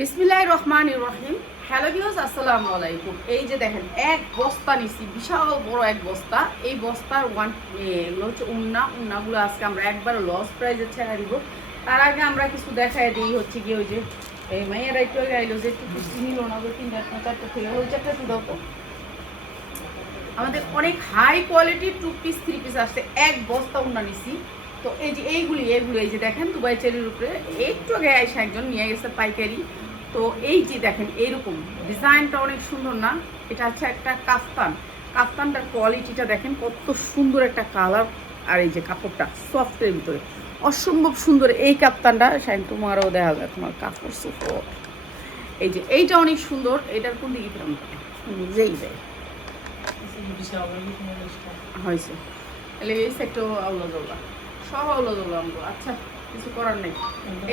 বিসমিল্লাহির রহমানির রহিম। Hello viewers, আসসালামু আলাইকুম। এই যে দেখেন এক বস্তা নিছি, বিশাল বড় এক বস্তা। এই বস্তার এগুলো হচ্ছে উন্নাগুলো আজকে আমরা একবার লস প্রাইজে ছেড়ে দিব। তার আগে আমরা কিছু দেখাই দিই হচ্ছে কি ওই যে এই মাইয়ারা একটু আগে আইলো যে একটু নিল না, ওই 3-4টা থেকে ওই চারটা শুধু তো আমাদের অনেক হাই কোয়ালিটির 2 পিস 3 পিস আসছে। এক বস্তা উন্না নিছি। তো এই যে এইগুলি এই যে দেখেন দুবাই চেরির উপরে একটু আগে আইসা একজন নিয়ে গেছে পাইকারি। তো এই যে দেখেন এইরকম ডিজাইনটা অনেক সুন্দর না? এটা হচ্ছে একটা কাফতানটার কোয়ালিটিটা দেখেন কত সুন্দর একটা কালার। আর এই যে কাপড়টা সফটের ভিতরে অসম্ভব সুন্দর। এই কাপ্তানটা শাইন তোমারও দেখা যায়, তোমার কাপড় সুপর। এই যে এইটা অনেক সুন্দর। এটার কোন দিকে ফেরাম যেই দেয় হয়েছে এলে এই সেটও আউলা দৌলা সব আউলা দৌলা আমগো। আচ্ছা কিছু করার নেই।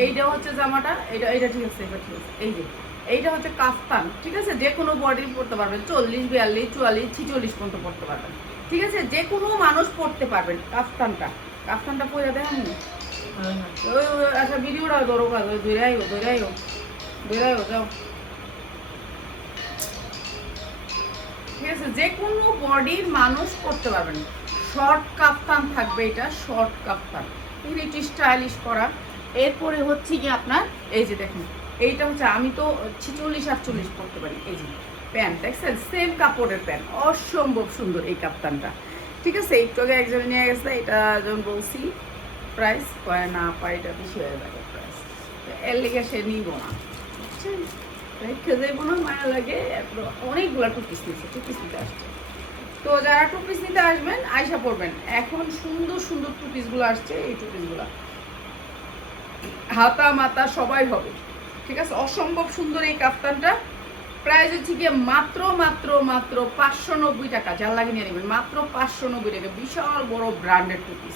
এইটা হচ্ছে জামাটা, এটা ঠিক আছে, এটা ঠিক আছে। এই যে এইটা হচ্ছে কাফতান, ঠিক আছে? যে কোনো বডি পরতে পারবেন, 40, 42, 44, 46 পর্যন্ত পরতে পারবেন, ঠিক আছে? যে কোনো মানুষ পরতে পারবেন কাফতানটা পরে দেখেন। আচ্ছা ভিডিওটা ধরো কাজ দৌড়াইও যাও, ঠিক আছে? যে কোনো বডির মানুষ পরতে পারবেন। শর্ট কাফতান থাকবে, এটা শর্ট কাফতান, একটু স্টাইলিশ করা। এরপরে হচ্ছে কি আপনার এই যে দেখেন এইটা হচ্ছে আমি তো 46-48 পরতে পারি। এই যে প্যান্ট দেখছেন, সেম কাপড়ের প্যান্ট, অসম্ভব সুন্দর এই কাফতানটা, ঠিক আছে? একটু আগে একজন নিয়ে গেছে, এটা যখন বলছি প্রাইস কয় না পাই, এটা বেশি হয়ে যাবে প্রাইস, এর লেগে সে নিব না, বুঝছেন? রেখে যাইব না, মায়া লাগে। অনেকগুলো টু পিস নিতে আসছে। তো যারা টু পিস নিতে আসবেন আয়সা পড়বেন। এখন সুন্দর সুন্দর টু পিসগুলো আসছে। এই টু পিসগুলো হাতা মাতা সবাই হবে, ঠিক আছে? অসম্ভব সুন্দর এই কাফতানটা। প্রাইস হচ্ছে গিয়ে মাত্র 590 টাকা। যার লাগে নিয়ে নেবেন মাত্র 590 টাকা। বিশাল বড় ব্র্যান্ডেড টু পিস,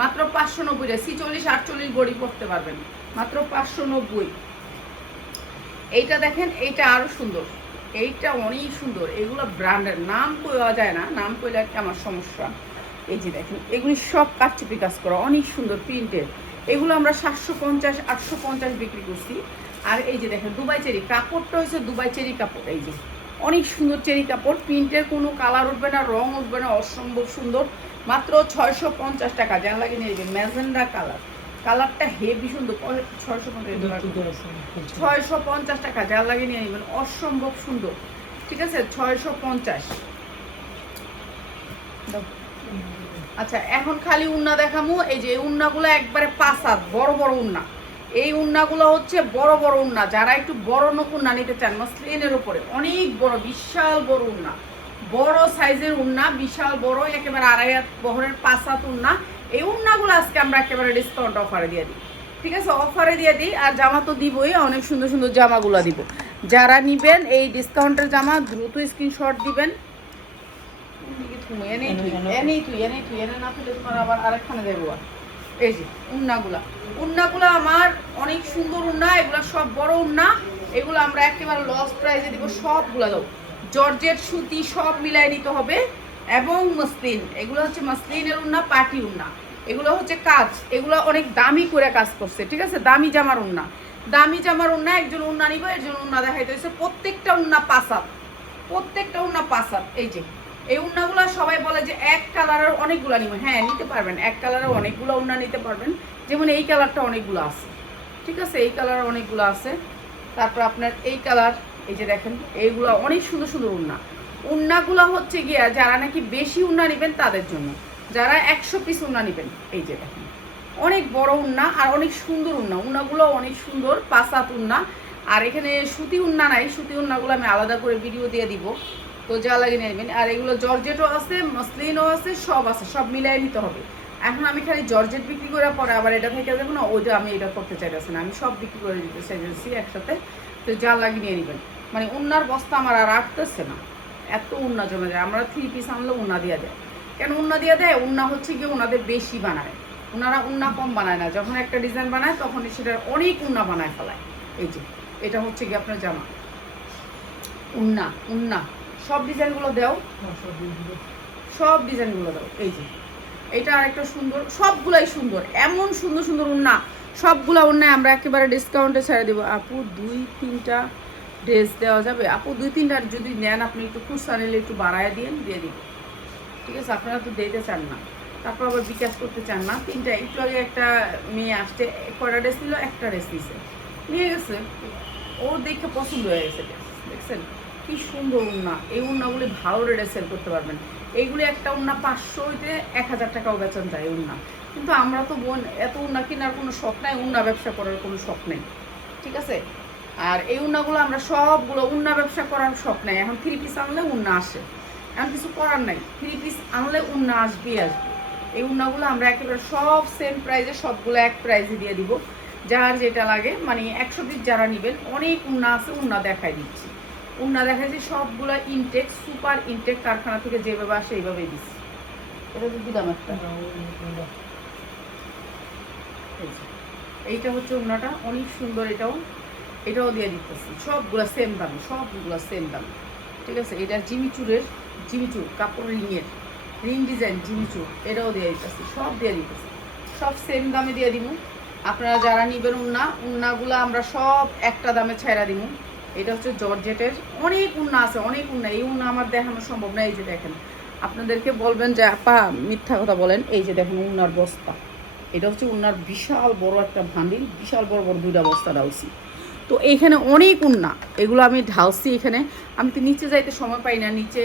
মাত্র 590 টাকা। 46-48 বডি পড়তে পারবেন, মাত্র 590। এইটা দেখেন, এইটা আরো সুন্দর, এইটা অনেক সুন্দর। এগুলো ব্র্যান্ডের, নাম কইয়া যায় না, নাম কইলে একটা আমার সমস্যা। এই যে দেখেন এগুলি সব কারচুপি কাজ করা, অনেক সুন্দর প্রিন্টের। এগুলো আমরা 750-850 বিক্রি করছি। আর এই যে দেখেন দুবাই চেরি কাপড়টা হচ্ছে দুবাই চেরি কাপড়। এই যে অনেক সুন্দর চেরি কাপড়, প্রিন্টের কোনো কালার উঠবে না, রং উঠবে না, অসম্ভব সুন্দর। মাত্র 650 টাকা। যার লাগে নিয়ে নেবেন ম্যাজেন্ডা কালারটা হেভি সুন্দর। 650 টাকা। যার লাগে নিয়ে নেবেন, অসম্ভব সুন্দর, ঠিক আছে? 650। আচ্ছা এখন খালি উন্না দেখামু। এই যে উন্নাগুলো একবারে 5 হাত বড় বড় উন্না। এই উন্নাগুলো হচ্ছে বড় বড় উন্না। যারা একটু বড় উন্না নিতে চান মসলিনের উপরে, অনেক বড় বিশাল বড় উন্না, বড় সাইজের উন্না, বিশাল বড়, একেবারে 2.5 হাত বহরের 5 হাত উন্না। এই উন্নাগুলো আজকে আমরা একেবারে ডিসকাউন্ট অফারে দিয়ে দিই, ঠিক আছে? অফারে দিয়ে দিই। আর জামা তো দিবই, অনেক সুন্দর সুন্দর জামাগুলো দিব। যারা নিবেন এই ডিসকাউন্টের জামা দ্রুত স্ক্রিনশট দিবেন। এনে না ফেলে তোমার আবার আরেকখানে দেবো। এই যে উন্নাগুলা আমার অনেক সুন্দর উন্না, এগুলা সব বড় উন্না। এগুলো আমরা একেবারে লস প্রাইজে দিব, সবগুলা দাও। জর্জেট সুতি সব মিলাই নিতে হবে। এবং মসলিন, এগুলো হচ্ছে মসলিনের উন্না, পার্টি উন্না। এগুলো হচ্ছে কাজ, এগুলো অনেক দামি করে কাজ করছে, ঠিক আছে? দামি জামার উন্না, একজন উন্না নিবে, একজন উন্না দেখাইতে হচ্ছে। প্রত্যেকটা উন্না 5 হাত, এই যে এই উন্নাগুলো সবাই বলে যে এক কালারের অনেকগুলো নিবে। হ্যাঁ নিতে পারবেন, এক কালারের অনেকগুলো উন্না নিতে পারবেন। যেমন এই কালারটা অনেকগুলো আছে, ঠিক আছে? এই কালার অনেকগুলো আছে। তারপর আপনার এই কালার, এই যে দেখেন এইগুলো অনেক সুন্দর সুন্দর উন্নাগুলো হচ্ছে গিয়া যারা নাকি বেশি উন্না নেবেন তাদের জন্য, যারা 100 পিস উন্না নেবেন। এই যে দেখেন অনেক বড় উন্না আর অনেক সুন্দর উন্নাগুলো অনেক সুন্দর, 5 হাত উন্না। আর এখানে সুতি উন্না নাই, সুতি উন্নাগুলো আমি আলাদা করে ভিডিও দিয়ে দিব। তো যা লাগে নেবেন। আর এগুলো জর্জেটও আছে, মসলিনও আছে, সব আছে, সব মিলাই নিতে হবে। এখন আমি খালি জর্জেট বিক্রি করার পরে আবার এটা থেকে যাবো না, ওইটা আমি এটা করতে চাইতেছি না, আমি সব বিক্রি করে দিতে চাইতেছি একসাথে। তো যা লাগে নিয়ে নেবেন। মানে উন্নার বস্তা আমার আর আটতেছে না, এত উন্না জমে যায়। আমরা 3 পিস আনলে উন্না দেওয়া যায়। কেন উন্না দেওয়া দেয়? উন্না হচ্ছে গিয়ে ওনাদের বেশি বানায়, ওনারা উন্না কম বানায় না। যখন একটা ডিজাইন বানায় তখন সেটার অনেক উন্না বানায় ফেলায়। এই যে এটা হচ্ছে গিয়ে আপনার জামা উন্না সব ডিজাইনগুলো দাও, এই যে এটা আরেকটা সুন্দর, সবগুলাই সুন্দর, এমন সুন্দর সুন্দর উন্না, সবগুলো অন্যায় আমরা একেবারে ডিসকাউন্টে ছেড়ে দেবো। আপু 2-3টা ড্রেস দেওয়া যাবে? আপু 2-3টা যদি নেন আপনি একটু খুচরা নিলে একটু বাড়ায় দিয়ে দিব, ঠিক আছে? আপনারা তো দিতে চান না, তারপর আবার বিকাশ করতে চান না। 3টা একটু আগে একটা মেয়ে আসছে, কয়টা ড্রেস নিল? একটা ড্রেস নিছে, নিয়ে গেছে, ওর দেখে পছন্দ হয়ে গেছে। দেখছেন কি সুন্দর উন্না, এই উন্নাগুলি ভালো রেটে সেল করতে পারবেন। এইগুলি একটা উন্না 500 হইতে 1000 টাকাও বেচন যায় এই উন্না। কিন্তু আমরা তো বোন এত উন্না কেনার কোনো শখ নাই, উন্না ব্যবসা করার কোনো শখ নেই, ঠিক আছে? আর এই উন্নাগুলো আমরা সবগুলো উন্না ব্যবসা করার শখ নাই। এখন 3 পিস আনলে উন্না আসে, এখন কিছু করার নাই, 3 পিস আনলে উন্না আসবেই আসবে। এই উন্নাগুলো আমরা একেবারে সব সেম প্রাইসে, সবগুলো এক প্রাইসে দিয়ে দিব। যার যেটা লাগে, মানে 100 পিস যারা নেবেন, অনেক উন্না আছে, উন্না দেখাই দিচ্ছি। উন্না দেখা যায় সবগুলো ইনটেক, সুপার ইনটেক, কারখানা থেকে যেভাবে আসে এইভাবেই দিচ্ছি। এটা তো দিলাম একটা, এইটা হচ্ছে উন্নাটা অনেক সুন্দর, এটাও দিয়ে দিতেছি। সবগুলো সেম দাম, সবগুলো সেম দাম, ঠিক আছে? এটা জিমিচুর কাপড় রিং ডিজাইন জিমিচুর, এটাও দিয়ে দিতেছি, সব দিয়ে দিতেছি, সব সেম দামে দিয়ে দিব। আপনারা যারা নেবেন উন্নাগুলো আমরা সব একটা দামে ছাইরা দিব। এটা হচ্ছে জর্জেটের, অনেক উন্না আছে, অনেক উন্না। এই উন্না আমার দেখানো সম্ভব না। এই যে দেখেন, আপনাদেরকে বলবেন যে আপা মিথ্যা কথা বলেন। এই যে দেখেন উন্নার বস্তা, এটা হচ্ছে উন্নার বিশাল বড় একটা ভান্ডিল, বিশাল বড় বড় 2টা বস্তা ঢালছি। তো এইখানে অনেক উন্না, এগুলো আমি ঢালছি এখানে। আমি তো নিচে যাইতে সময় পাই না, নিচে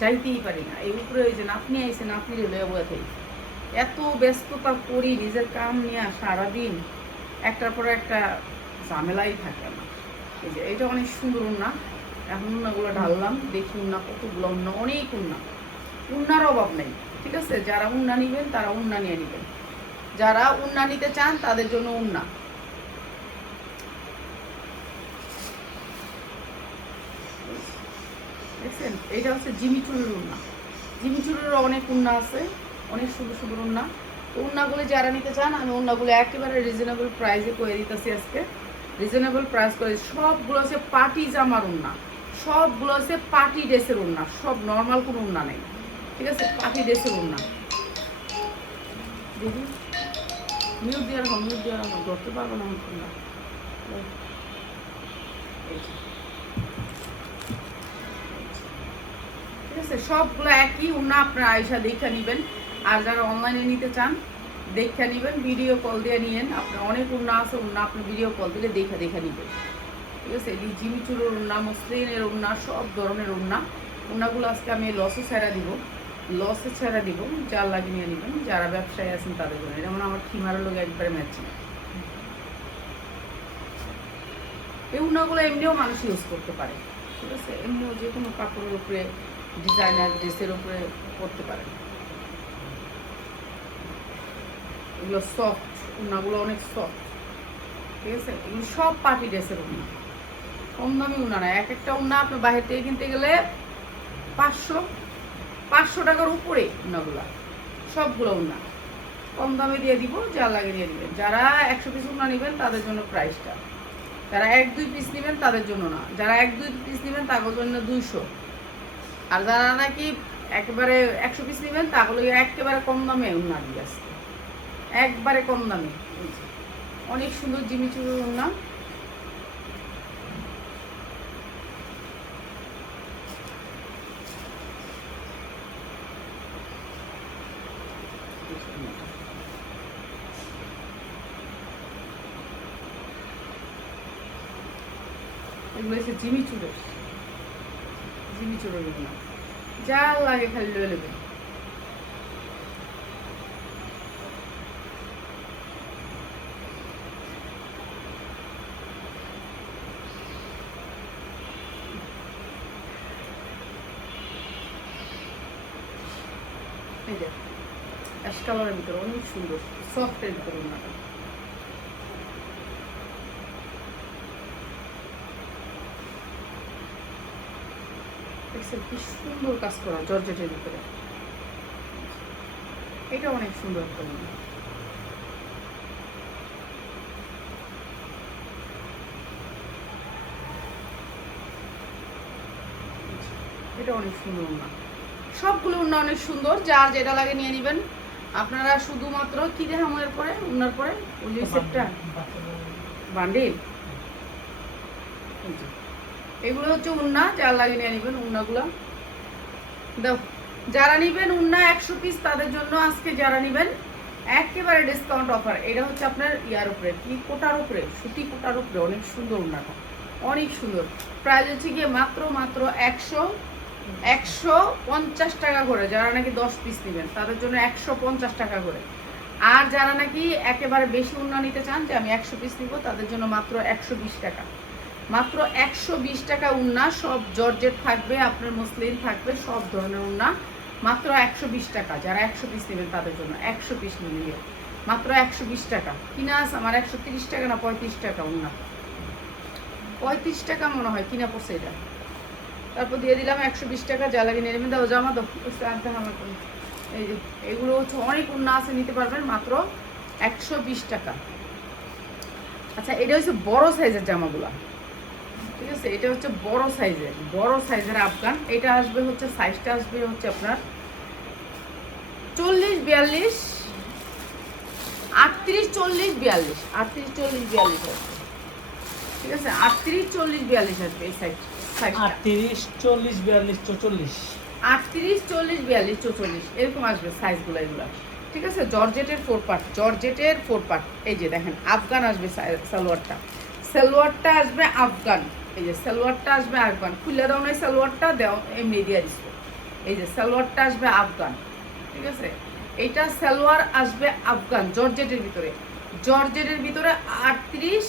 যাইতেই পারি না। এই উপরে ওই যে নাতনি আইসে, নাতনি লয়ে বয়ে থাকি, এত ব্যস্ততা করি নিজের কাম নিয়ে সারাদিন, একটার পর একটা ঝামেলাই থাকে আমার। এই যে এটা অনেক সুন্দর উন্না। এখন উন্নাগুলো ঢাললাম, দেখি উন্না কতগুলো উন্না, অনেক উন্না, উন্নার অভাব নেই, ঠিক আছে? যারা উন্না নিবেন তারা উন্না নিয়ে নেবেন, যারা উন্না নিতে চান তাদের জন্য উন্না। দেখছেন, এইটা হচ্ছে জিমিচুরের উন্না। জিমিচুরেরও অনেক উন্না আছে, অনেক সুন্দর সুন্দর উন্না। তো উন্নাগুলি যারা নিতে চান, আমি উন্নাগুলো একেবারে রিজনেবল প্রাইসে করে দিতেছি আজকে, রিজনেবল প্রাইস করে। সবগুলো হচ্ছে পার্টি জামার উন্না, সবগুলো হচ্ছে পার্টি ড্রেসের উন্না, সব নর্মাল কোনো উন্না নেই, ঠিক আছে? পার্টি ড্রেসের উন্না। দেখি মিউট দেওয়ার ধরতে পারবো না উন্না। ঠিক আছে, সবগুলো একই উন্না, আপনারা আয়সা দেখে নেবেন। আর যারা অনলাইনে নিতে চান দেখে নেবেন, ভিডিও কল দিয়ে নিয়েন। আপনার অনেক উন্না আছে, উন্না আপনি ভিডিও কল দিলে দেখে নেবেন, ঠিক আছে? এই জিমিচুরের উন্না, মসলিনের উন্না, সব ধরনের উন্নাগুলো আজকে আমি লসে ছেড়া দিব, যার লাগে নিয়ে নেবেন। যারা ব্যবসায়ী আছেন তাদের জন্য, যেমন আমার খিমারের লোক একবারে ম্যাচিং। এই উন্নাগুলো এমনিও মানুষ ইউজ করতে পারে, ঠিক আছে? এমনিও যে কোনো কাপড়ের উপরে, ডিজাইনার ড্রেসের উপরে করতে পারেন। এগুলো সফট, উন্নাগুলো অনেক সফট, ঠিক আছে? এগুলো সব পার্টি ড্রেসের উন্না, কম দামি উন্না না। এক একটা উন্না আপনার বাইরে থেকে কিনতে গেলে 500 টাকার উপরে উন্নাগুলা, সবগুলো উন্না কম দামে দিয়ে দিব, যা লাগে দিয়ে দিবেন। যারা 100 পিস উন্না নেবেন তাদের জন্য প্রাইসটা, যারা 1-2 পিস নেবেন তাদের জন্য না, যারা 1-2 পিস নেবেন তাদের জন্য 200। আর যারা নাকি একেবারে 100 পিস নেবেন তাহলে একেবারে কম দামে উন্না দিয়ে আসছে, একবারে কম দামে। অনেক সুন্দর জিমিচুরের উন্না। এগুলো হচ্ছে জিমিচুরের উন্না, যা লাগে খালি লয়ে নেবেন। এই যে অ্যাশ কালারের ভিতরে অনেক সুন্দর, সফটের ভিতরে উন্নাটা। দেখছেন কি সুন্দর কাজ করা জর্জেটের ভিতরে, এটা অনেক সুন্দর একটা উন্না। এটা অনেক সুন্দর উন্না, সবগুলো উন্না অনেক সুন্দর, যার যেটা লাগে নিয়ে নেবেন। আপনারা শুধুমাত্র কি দেখামের পরে উনার পরে ওই যে সেটটা বান্ডিল, এগুলো হচ্ছে উন্না, যার লাগিয়ে নিয়ে নেবেন উন্নাগুলো। দাও, যারা নেবেন উন্না 100 পিস তাদের জন্য আজকে যারা নেবেন একেবারে ডিসকাউন্ট অফার। এটা হচ্ছে আপনার ইয়ার উপরে, কি কোটার উপরে, সুতি কোটার উপরে, অনেক সুন্দর উন্নাটা, অনেক সুন্দর। প্রাইস হচ্ছে গিয়ে মাত্র 150 টাকা করে। যারা নাকি 10 পিস নেবেন তাদের জন্য 150 টাকা করে। আর যারা নাকি একেবারে বেশি উন্না নিতে চান যে আমি 100 পিস নিব, তাদের জন্য মাত্র 120 টাকা। মাত্র 120 টাকা উন্না, সব জর্জেট থাকবে, আপনার মসলিন থাকবে, সব ধরনের উন্না মাত্র 120 টাকা। যারা 100 পিস নেবেন তাদের জন্য 100 পিস নিলে মাত্র 120 টাকা। কিনা আছে আমার 130 টাকা না 35 টাকা উন্না, 35 টাকা মনে হয় কিনা পড়ছে এটা। তারপর দিয়ে দিলাম 120 টাকা। যা লাগে নিয়ে নেবেন। দাও জামা দাও, আনতে আমার কোনো। এই যে এগুলো হচ্ছে অনেক উন্না আছে, নিতে পারবেন মাত্র 120 টাকা। আচ্ছা, এটা হচ্ছে বড় সাইজের জামাগুলা, ঠিক আছে? এটা হচ্ছে বড় সাইজের আফগান। এটা আসবে হচ্ছে, সাইজটা আসবে হচ্ছে আপনার 40 42 38 40 42 38 40 42 আসবে, ঠিক আছে? 38 40 42 আসবে এই সাইজ। 38 40 42 44 38 40 42 44 এরকম আসবে সাইজগুলো এগুলো, ঠিক আছে? জর্জেটের 4 পার্ট। এই যে দেখেন আফগান আসবে সালোয়ারটা আসবে আফগান। এই যে সালোয়ারটা আসবে আফগান, খুলে দাও নাই সালোয়ারটা, দাও এমনি দিয়ে দিচ্ছ। এই যে সালোয়ারটা আসবে আফগান, ঠিক আছে? এইটা সালোয়ার আসবে আফগান জর্জেটের ভিতরে 38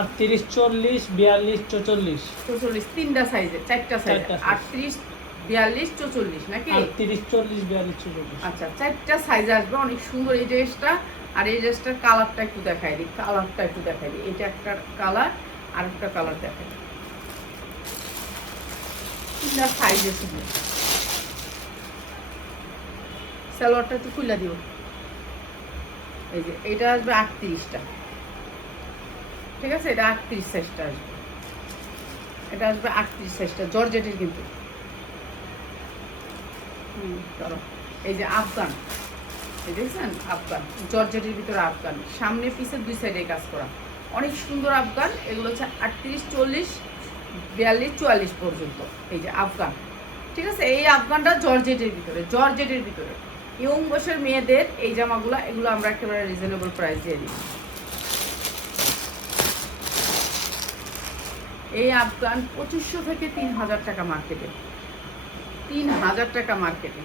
38 40 42 44 44 তিনটা সাইজে, চারটা সাইজ, 38 42 44 নাকি? 38 40 42 44। আচ্ছা, চারটা সাইজ আসবে, অনেক সুন্দর এই ড্রেসটা। আর এই ড্রেসটার কালারটা একটু দেখাই দিই, এটা একটা কালার, আর একটা কালার দেখাই দিই। তিনটা সাইজ আছে। সালোয়ারটা একটু খুলে দিও। এই যে এটা আসবে 38টা, ঠিক আছে? এটা 38 সাইজটা আসবে, এটা আসবে 38 সাইজটা, জর্জেটের কিন্তু। চলো, এই যে আফগান, এই দেখছেন আফগান, জর্জেটের ভিতরে আফগান, সামনে পিছে দুই সাইডে কাজ করা, অনেক সুন্দর আফগান। এগুলো হচ্ছে 38 40 42 44 পর্যন্ত। এই যে আফগান, ঠিক আছে? এই আফগানটা জর্জেটের ভিতরে ইয়ং বয়সের মেয়েদের এই জামাগুলো, এগুলো আমরা একেবারে রিজনেবল প্রাইস দিয়ে দিই। এই আফগান 2500 থেকে 3000 টাকা মার্কেটে, 3000 টাকা মার্কেটে।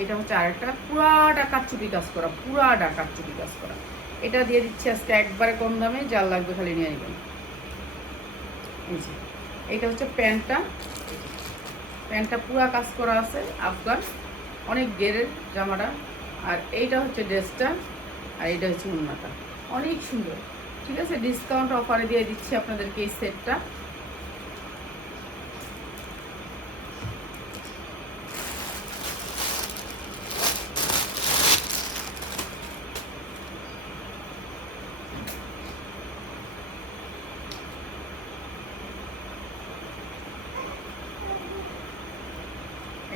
এটা হচ্ছে আরেকটা পুরাটা কারচুপি কাজ করা, এটা দিয়ে দিচ্ছি আজকে একবারে কম দামে, যার লাগবে খালি নিয়ে নেবেন। এটা হচ্ছে প্যান্টটা পুরা কাজ করা আছে আফগান, অনেক গেরের জামাটা। আর এইটা হচ্ছে ড্রেসটা, আর এইটা হচ্ছে উন্নাটা, অনেক সুন্দর, ঠিক আছে? ডিসকাউন্ট অফারে দিয়ে দিচ্ছি আপনাদেরকে এই সেটটা।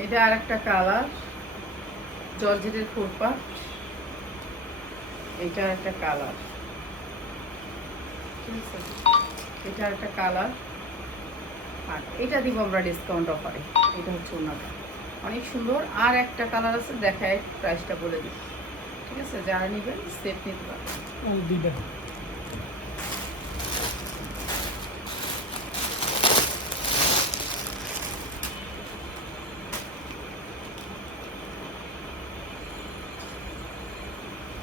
এটা আর একটা কালার, জর্জেটের 4 পার্ট। এটা একটা কালার, ঠিক আছে? এটা একটা কালার। আর এটা দিব আমরা ডিসকাউন্ট অফারে। এটা হচ্ছে ওনাটা, অনেক সুন্দর। আর একটা কালার আছে, দেখায় প্রাইসটা বলে দিই, ঠিক আছে? যারা নেবেন সেট নিতে পারবেন।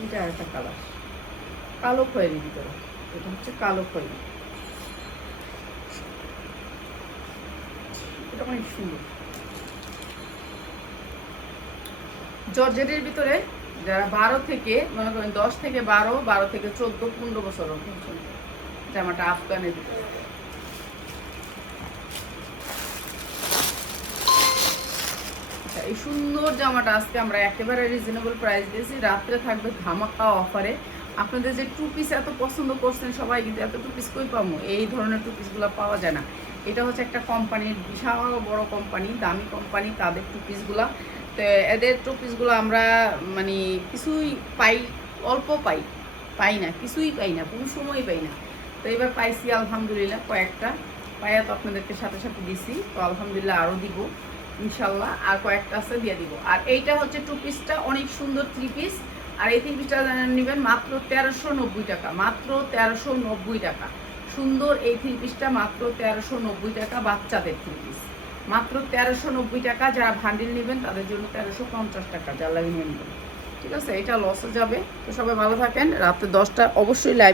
এটা একটা কালার, কালো খয়েরির ভিতরে, এটা হচ্ছে কালো খয়েরি, এটা অনেক সুন্দর। জর্জেটের ভিতরে যারা 12 থেকে মনে করেন 10 থেকে 12, 12 থেকে 14, 15 বছর জামাটা আফগানের ভিতরে। এই সুন্দর জামাটা আজকে আমরা একেবারে রিজনেবল প্রাইস দিয়েছি। রাত্রে থাকবে ধামাকা অফারে। আপনাদের যে টু পিস এত পছন্দ করছেন সবাই, কিন্তু এত টু পিস কই পাবো? এই ধরনের টু পিসগুলো পাওয়া যায় না। এটা হচ্ছে একটা কোম্পানির, বিশাল বড় কোম্পানি, দামি কোম্পানি, তাদের টু পিসগুলা তো এদের টু পিসগুলো আমরা মানে কিছুই পাই, অল্প পাই না, কিছুই পাই না, কোনো সময় পাই না। তো এবার পাইছি আলহামদুলিল্লাহ কয়েকটা, পাইয়া তো আপনাদেরকে সাথে সাথে দিছি। তো আলহামদুলিল্লাহ আরও দিব ইনশাল্লাহ, আর কয়েকটা আছে দিয়ে দিব। আর এইটা হচ্ছে টু পিসটা অনেক সুন্দর 3 পিস। আর এই 3 পিসটা নেবেন মাত্র 1390 টাকা, মাত্র 1390 টাকা। সুন্দর এই 3 পিসটা মাত্র 1390 টাকা, বাচ্চাদের 3 পিস মাত্র 1390 টাকা। যারা ভান্ডিল নেবেন তাদের জন্য 1350 টাকা, যার লাগে নেবেন। ঠিক আছে, এটা লসে যাবে। তো সবাই ভালো থাকেন। রাতে 10টা অবশ্যই লাইভ